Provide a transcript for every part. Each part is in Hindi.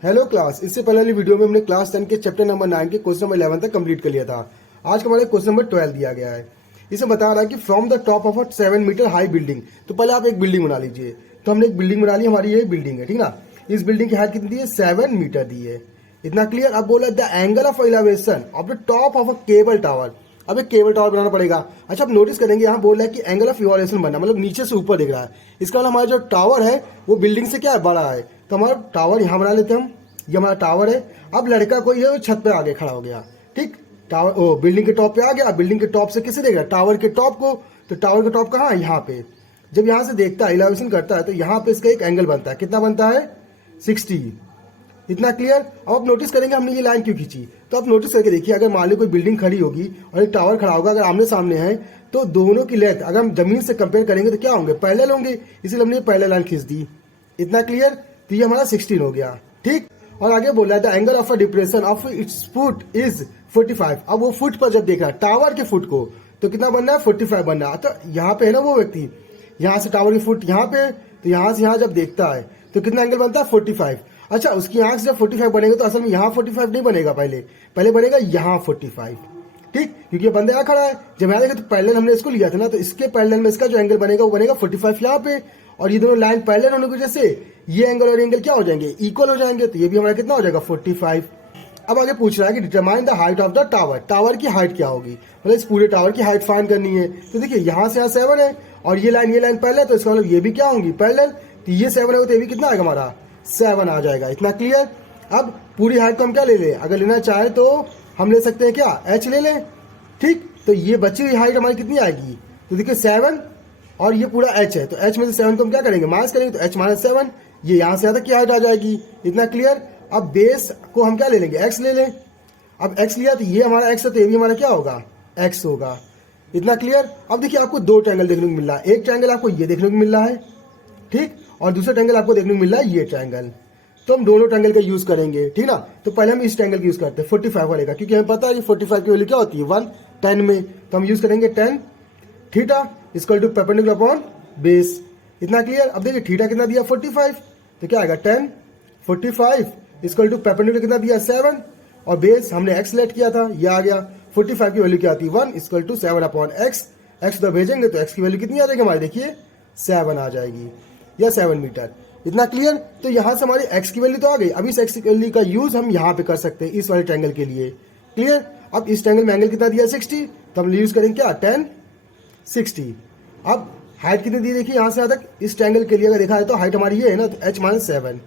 हेलो क्लास, इससे पहले वाली वीडियो में हमने क्लास 10 के चैप्टर नंबर 9 के क्वेश्चन नंबर 11 तक कंप्लीट कर लिया था। आज का हमारे क्वेश्चन नंबर 12 दिया गया है। इसे बता रहा है कि from the top of a 7 metre high building. तो पहले आप एक बिल्डिंग बना लीजिए। तो हमने एक बिल्डिंग बना ली, हमारी ये बिल्डिंग है, ठीक ना। इस बिल्डिंग की हाइट कितनी दी है? 7 मीटर दी है। इतना क्लियर। अब बोला the angle of elevation of the top of a cable tower. अब एक केबल टावर बनाना पड़ेगा। अच्छा, आप नोटिस करेंगे यहाँ बोल रहा है कि एंगल ऑफ इवोल्यूशन बनना, मतलब नीचे से ऊपर दिख रहा है। इसका मतलब हमारा जो टावर है वो बिल्डिंग से क्या है? बड़ा है। तो हमारा टावर यहाँ बना लेते हैं हम। ये हमारा टावर है। अब लड़का कोई है छत पे आगे खड़ा हो गया, ठीक। टावर बिल्डिंग के टॉप पे आ गया। बिल्डिंग के टॉप से किसे देख रहा है? टावर के टॉप को। तो टावर के टॉप कहाँ है? यहाँ पे। जब यहाँ से देखता है, एलिवेशन करता है, तो यहाँ पे इसका एक एंगल बनता है। कितना बनता है? 60। इतना क्लियर। अब आप नोटिस करेंगे हमने ये लाइन क्यों खींची। तो आप नोटिस करके देखिए, अगर मान लो कोई बिल्डिंग खड़ी होगी और एक टावर खड़ा होगा, अगर आमने सामने है, तो दोनों की लेंथ अगर हम जमीन से कंपेयर करेंगे तो क्या होंगे? पैरेलल होंगे। इसलिए हमने पैरेलल लाइन खींच दी। इतना क्लियर। तो ये हमारा 16 हो गया, ठीक। और आगे बोल रहा है the angle of a depression of its foot is 45। अब वो फुट पर जब देख रहा है टावर के फुट को, तो कितना बनना है? 45 बनना है। तो यहाँ पे है ना वो व्यक्ति, यहाँ से टावर की फुट यहाँ पे, तो यहाँ से यहाँ जब देखता है तो कितना एंगल बनता है? 45। अच्छा, उसकी आंख से जब 45 बनेगा तो असल में यहाँ 45 नहीं बनेगा, पहले बनेगा यहाँ 45, ठीक। क्योंकि ये बंदा यहाँ खड़ा है। जब यहाँ देखे तो पैरेलल हमने इसको लिया था ना, तो इसके पैरेलल में इसका जो एंगल बनेगा वो बनेगा 45 यहाँ पे। और ये दोनों लाइन पैरेलल होने की वजह से ये एंगल और एंगल क्या हो जाएंगे? इक्वल हो जाएंगे। तो ये भी हमारा कितना हो जाएगा? 45। अब आगे पूछ रहा है कि determine the height of the tower. Tower की हाइट क्या होगी? मतलब इस पूरे टावर की हाइट फाइंड करनी है। तो देखिए यहाँ से यहाँ 7 है और ये लाइन पैरेलल, तो इसका मतलब ये भी क्या होंगी? पैरेलल। तो ये 7 है तो ये भी कितना आएगा? हमारा 7 आ जाएगा। इतना क्लियर। अब पूरी हाइट को हम क्या ले लें? अगर लेना चाहे तो हम ले सकते हैं क्या? h ले लें, ठीक। तो ये बची हुई हाइट हमारी कितनी आएगी? तो देखिए 7 और ये पूरा h है, तो h में से 7 को हम क्या करेंगे? माइनस करेंगे, तो h माइनस 7, ये यहाँ से यहाँ तक की हाइट आ जाएगी। इतना क्लियर। अब बेस को हम क्या ले लेंगे? x ले लें। अब x लिया तो ये हमारा x है, तो ये भी हमारा क्या होगा? x होगा। इतना क्लियर। अब देखिए आपको दो ट्रायंगल देखने को मिल रहा है। एक ट्रायंगल आपको ये देखने को मिल रहा है, ठीक, और दूसरा ट्रायंगल आपको देखने को मिल रहा है ये ट्रायंगल। तो हम दोनों ट्रायंगल का यूज करेंगे, ठीक ना। तो पहले हम इस ट्रायंगल का यूज करते हैं 45 वाले का, क्योंकि हमें पता है कि 45 की वैल्यू क्या होती है? 1 10 में। तो हम यूज करेंगे 10 theta equal to perpendicular upon base. इतना क्लियर। अब देखिए थीटा कितना दिया? 45। तो क्या आएगा? 10 45 इक्वल टू परपेंडिकुलर कितना दिया? 7, और बेस हमने x लेट किया था, ये आ गया। 45 की वैल्यू क्या आती है? 1 equal to 7 upon x। x तो भेजेंगे तो x की वैल्यू कितनी आ जाएगी हमारी? देखिए 7 आ जाएगी, या 7 मीटर। इतना क्लियर। तो यहां से हमारी x की वैल्यू तो आ गई। अब इस x की वैल्यू का यूज हम यहाँ पे कर सकते हैं इस वाले ट्रायंगल के लिए। क्लियर। अब इस ट्रायंगल में एंगल कितना दिया? 60। तो हम यूज करेंगे क्या? 10 60। अब हाइट कितनी दी? देखिए यहाँ से यहाँ तक इस ट्रायंगल के लिए अगर देखा है तो हाइट हमारी ये है ना, तो h माइनस 7।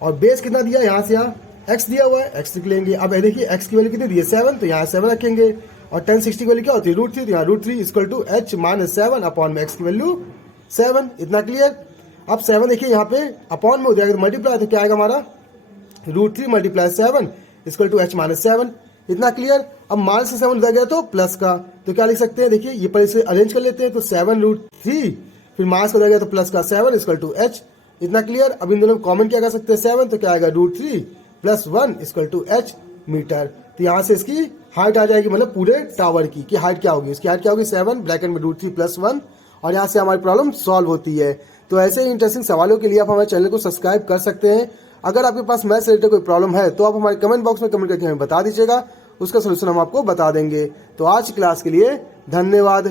और बेस कितना दिया? यहाँ से यहाँ x दिया हुआ है, x लिख लेंगे। अब देखिए x की वैल्यू कितनी दी है? 7, तो यहाँ 7 रखेंगे। और 10 60 की वैल्यू क्या होती है? √3। तो यहाँ √3 equal to h minus 7 upon में x की वैल्यू 7। इतना क्लियर। अब 7 देखिए यहाँ पे अपॉन में हो जाएगा, मल्टीप्लाई, तो क्या आएगा हमारा? √3 multiply 7 equal to h minus 7। इतना क्लियर। अब माइनस से 7 उधर गया तो प्लस का, तो क्या लिख सकते हैं? देखिए ये पर इसे अरेंज कर लेते हैं। तो 7√3 फिर माइनस का उधर गया तो प्लस का 7 इक्वल टू h। इतना क्लियर। अब इन दोनों कॉमन क्या कर सकते हैं? 7, तो क्या आएगा? √3 plus 1 equal to h metre. तो यहाँ से इसकी हाइट आ जाएगी, मतलब पूरे टावर की हाइट क्या होगी? उसकी हाइट क्या होगी? 7 ब्रैकेट में √3 प्लस 1। और यहाँ से हमारी प्रॉब्लम सॉल्व होती है। तो ऐसे ही इंटरेस्टिंग सवालों के लिए आप हमारे चैनल को सब्सक्राइब कर सकते हैं। अगर आपके पास मैथ्स से रिलेटेड कोई प्रॉब्लम है तो आप हमारे कमेंट बॉक्स में कमेंट करके हमें बता दीजिएगा, उसका सोल्यूशन हम आपको बता देंगे। तो आज की क्लास के लिए धन्यवाद।